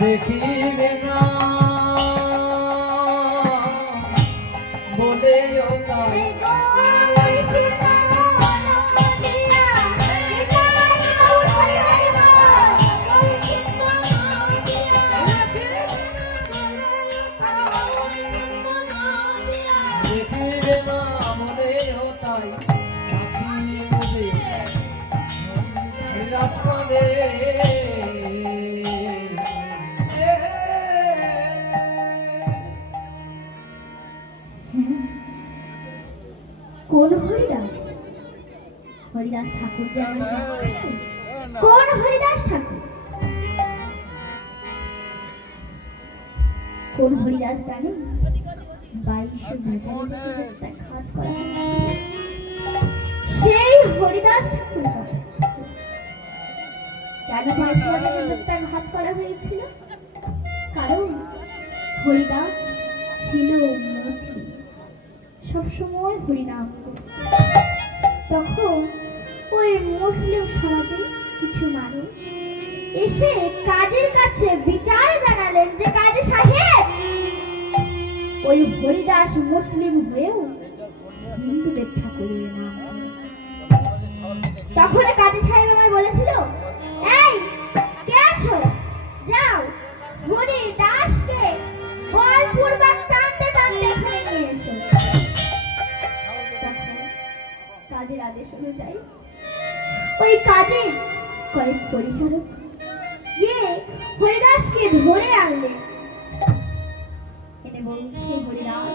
দেখিবে না বলে দেখিবে না বলে তাই রাস্তা কোন হরিদাস? হরিদাস ঠাকুর যে কোন হরিদাস ঠাকুর? কোন হরিদাস জানেন? 22 সেই হরিদাস ঠাকুর কেন 22 ঘাত করা হয়েছিল? কারণ হরিদাস ছিল মুসলিম, সবসময় হরিনাম। তখন ওই মুসলিম সমাজে কিছু মানুষ এসে কাজীর কাছে বিচার জানালেন যে কাজী সাহেব, ওই হরিদাস মুসলিম হয়েও হিন্দুদের ঠাকুরের নাম। তখন কাজী সাহেব আমার বলেছিল, এই কে আছো, যাও হরিদাসকে বলপূর্বক টানতে টানতে এখানে নিয়ে এসো। কাজের আদেশ অনুযায়ী ওই কাজে কয়েক পরিচারক গিয়ে হরিদাসকে ধরে আনলেন। এনে বলছে, হরিদাস,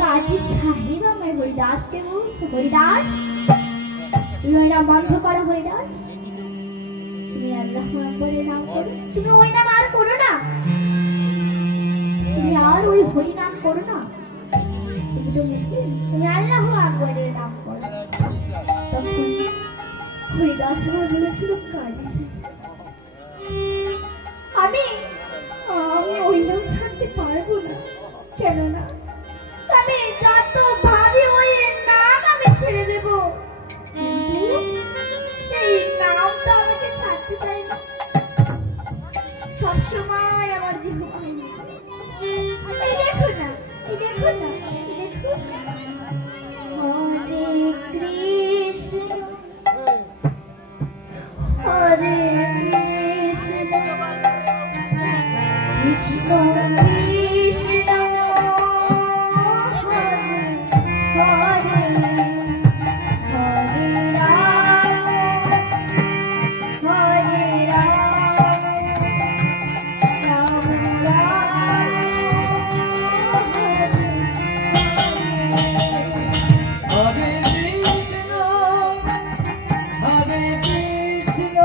কাজী সাহেব আমায় হরিদাসকে বলছে, হরিদাস তুমি ওই নাম বন্ধ করো, হরিদাস তুমি আল্লাহু আকবারের নাম করো, তুমি ওই নাম আর করো না, তুমি আর ওই হরি নাম করো না, তুমি তো মুসলিম, তুমি আল্লাহু আকবারের নাম করো। তখন হরিদাস আমার বলেছিল, কাজী সাহেব আমি ওই নাম ছাড়তে পারবো না, কেননা আমি যত ভাবি ওই নাম আমি ছেড়ে দেব, কিন্তু সেই নামটা আমাকে ছাড়তে চাই না, সবসময় আমার জীবনে। এই দেখো না, এই দেখো না, এই দেখো, হরে কৃষ্ণ হরে কৃষ্ণ কৃষ্ণ কৃষ্ণ হরে হরে রাম হরে রাম রাম রাম হরে কৃষ্ণ হরে কৃষ্ণ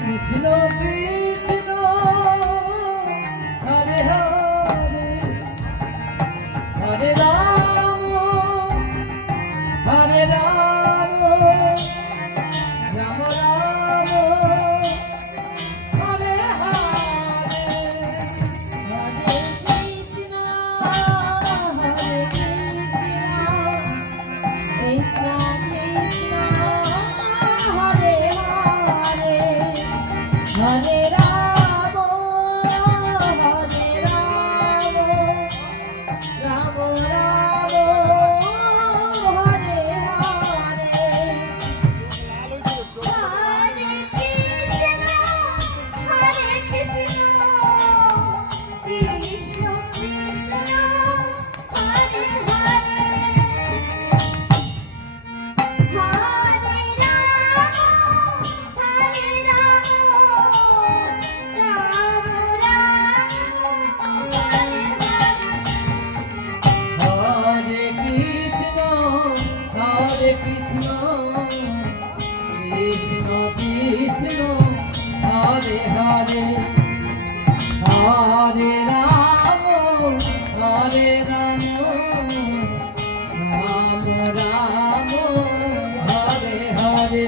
কৃষ্ণ কৃষ্ণ হরে হরে হরে রাম হরে রাম রাম রাম হরে হরে হরে কৃষ্ণ হরে কৃষ্ণ কৃষ্ণ কৃষ্ণ হরে হরে হরে রাম হরে রাম রাম রাম হরে হরে হরে কৃষ্ণ হরে কৃষ্ণ কৃষ্ণ কৃষ্ণ হরে হরে হরে রাম হরে রাম রাম রাম হরে হরে কৃষ্ণ হরে কৃষ্ণ কৃষ্ণ কৃষ্ণ হরে হরে হরে রাম হরে রাম রাম রাম হরে হরে